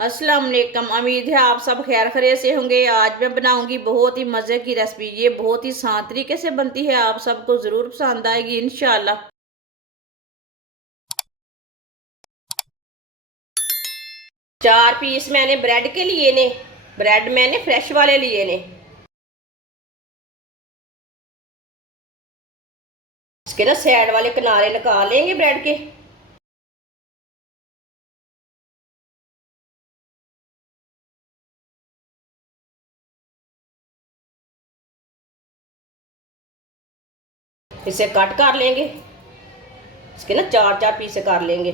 अस्सलाम वालेकुम। उम्मीद है आप सब खैर खैरियत से होंगे। आज मैं बनाऊंगी बहुत ही मज़े की रेसिपी। ये बहुत ही आसान तरीके से बनती है, आप सबको ज़रूर पसंद आएगी इंशाल्लाह। 4 पीस मैंने ब्रेड के लिए ने। ब्रेड मैंने फ्रेश वाले लिए ने। इसके ना साइड वाले किनारे निकाल लेंगे ब्रेड के। इसे कट कर लेंगे। इसके ना 4 4 पीस कर लेंगे।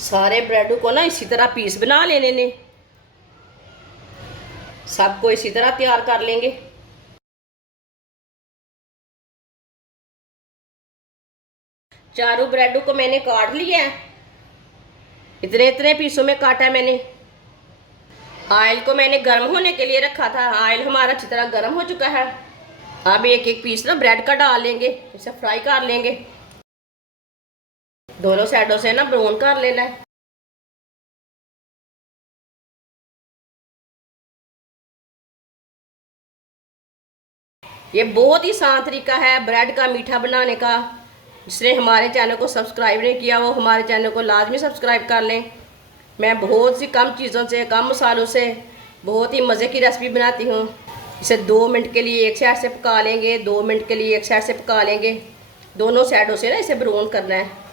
सारे ब्रेड को ना इसी तरह पीस बना लेने ने। सबको इसी तरह तैयार कर लेंगे। चारों ब्रेड को मैंने काट लिया है। इतने इतने पीसों में काटा है मैंने। ऑयल को मैंने गर्म होने के लिए रखा था। ऑयल हमारा अच्छी तरह गर्म हो चुका है। अब एक एक पीस ना ब्रेड का डाल लेंगे। इसे फ्राई कर लेंगे। दोनों साइडों से ना ब्राउन कर लेना है। ये बहुत ही आसान तरीका है ब्रेड का मीठा बनाने का। जिसने हमारे चैनल को सब्सक्राइब नहीं किया वो हमारे चैनल को लाजमी सब्सक्राइब कर लें। मैं बहुत सी कम चीज़ों से, कम मसालों से बहुत ही मज़े की रेसिपी बनाती हूँ। इसे 2 मिनट के लिए एक साइड से पका लेंगे। 2 मिनट के लिए एक साइड से पका लेंगे। दोनों साइडों से ना इसे ब्राउन करना है।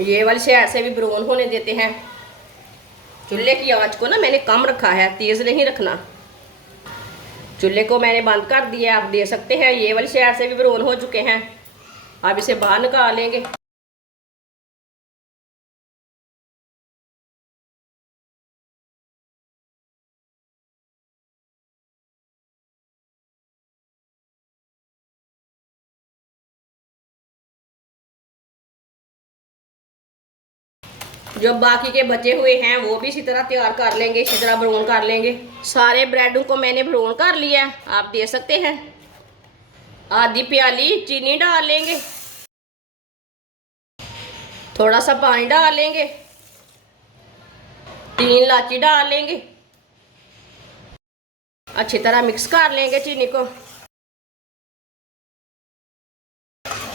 ये वाली साइड से भी ब्राउन होने देते हैं। चूल्हे की आंच को ना मैंने कम रखा है, तेज़ नहीं रखना। चूल्हे को मैंने बंद कर दिया। आप दे सकते हैं ये वाली साइड से भी ब्राउन हो चुके हैं। अब इसे बाहर निकाल लेंगे। जो बाकी के बचे हुए हैं वो भी इसी तरह तैयार कर लेंगे, इसी तरह ब्राउन कर लेंगे। सारे ब्रेडों को मैंने ब्राउन कर लिया। आप दे सकते हैं। आधी प्याली चीनी डाल लेंगे। थोड़ा सा पानी डाल लेंगे। 3 इलायची डाल लेंगे। अच्छी तरह मिक्स कर लेंगे चीनी को।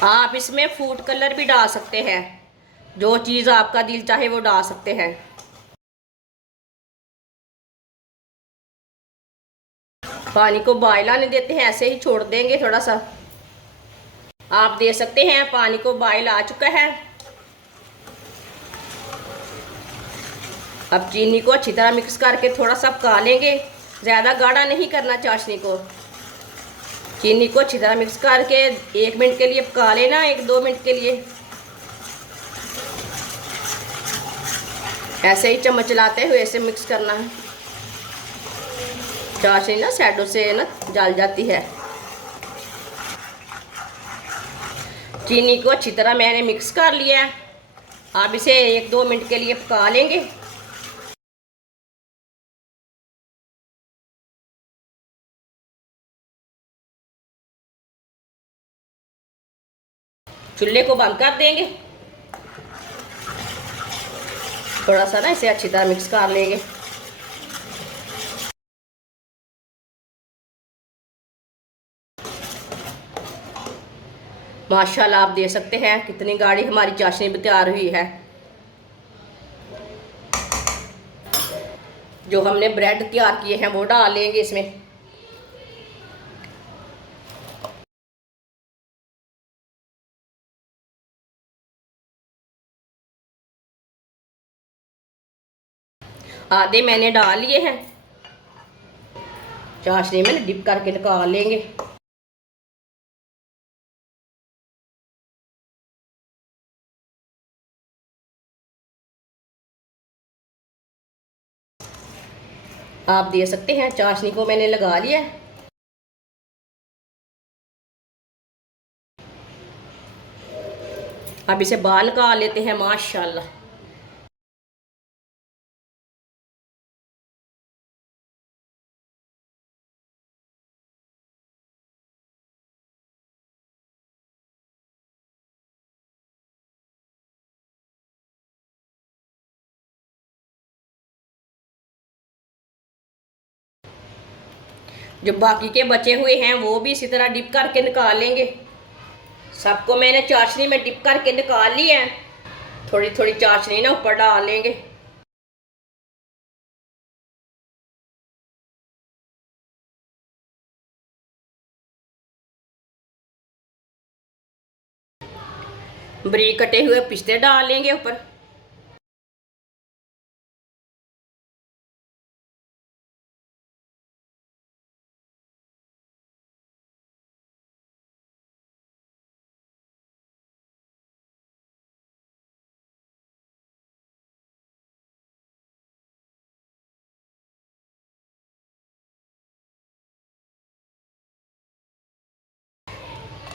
आप इसमें फूड कलर भी डाल सकते हैं। जो चीज़ आपका दिल चाहे वो डाल सकते हैं। पानी को बॉयल आने देते हैं, ऐसे ही छोड़ देंगे थोड़ा सा। आप दे सकते हैं पानी को बॉयल आ चुका है। अब चीनी को अच्छी तरह मिक्स करके थोड़ा सा पका लेंगे। ज़्यादा गाढ़ा नहीं करना चाशनी को। चीनी को अच्छी तरह मिक्स करके 1 मिनट के लिए पका लेना, 1 2 मिनट के लिए। ऐसे ही चम्मच चलाते हुए ऐसे मिक्स करना है। चाशनी ना साइडों से ना जल जाती है। चीनी को अच्छी तरह मैंने मिक्स कर लिया है। अब इसे 1 2 मिनट के लिए पका लेंगे। चूल्हे को बंद कर देंगे। थोड़ा सा ना इसे अच्छी तरह मिक्स कर लेंगे। माशाल्लाह आप देख सकते हैं कितनी गाढ़ी हमारी चाशनी तैयार हुई है। जो हमने ब्रेड तैयार किए हैं वो डाल लेंगे इसमें। आधे मैंने डाल लिए हैं। चाशनी में डिप करके निकाल लेंगे। आप दे सकते हैं चाशनी को मैंने लगा लिया है। अब इसे बाहर निकाल लेते हैं माशाल्लाह। जो बाकी के बचे हुए हैं वो भी इसी तरह डिप करके निकाल लेंगे। सबको मैंने चाशनी में डिप करके निकाल लिया है। थोड़ी थोड़ी चाशनी ना ऊपर डाल लेंगे। बारीक कटे हुए पिस्ते डाल लेंगे ऊपर।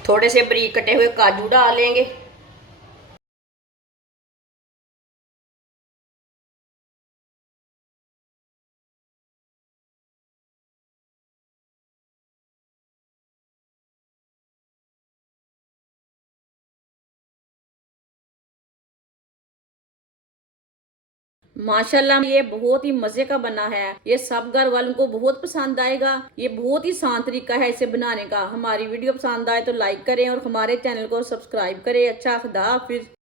थोड़े से बारीक कटे हुए काजू डाल लेंगे। माशाल्लाह ये बहुत ही मजे का बना है। ये सब घर वालों को बहुत पसंद आएगा। ये बहुत ही आसान तरीका है इसे बनाने का। हमारी वीडियो पसंद आए तो लाइक करें और हमारे चैनल को सब्सक्राइब करें। अच्छा, खुदा हाफिज।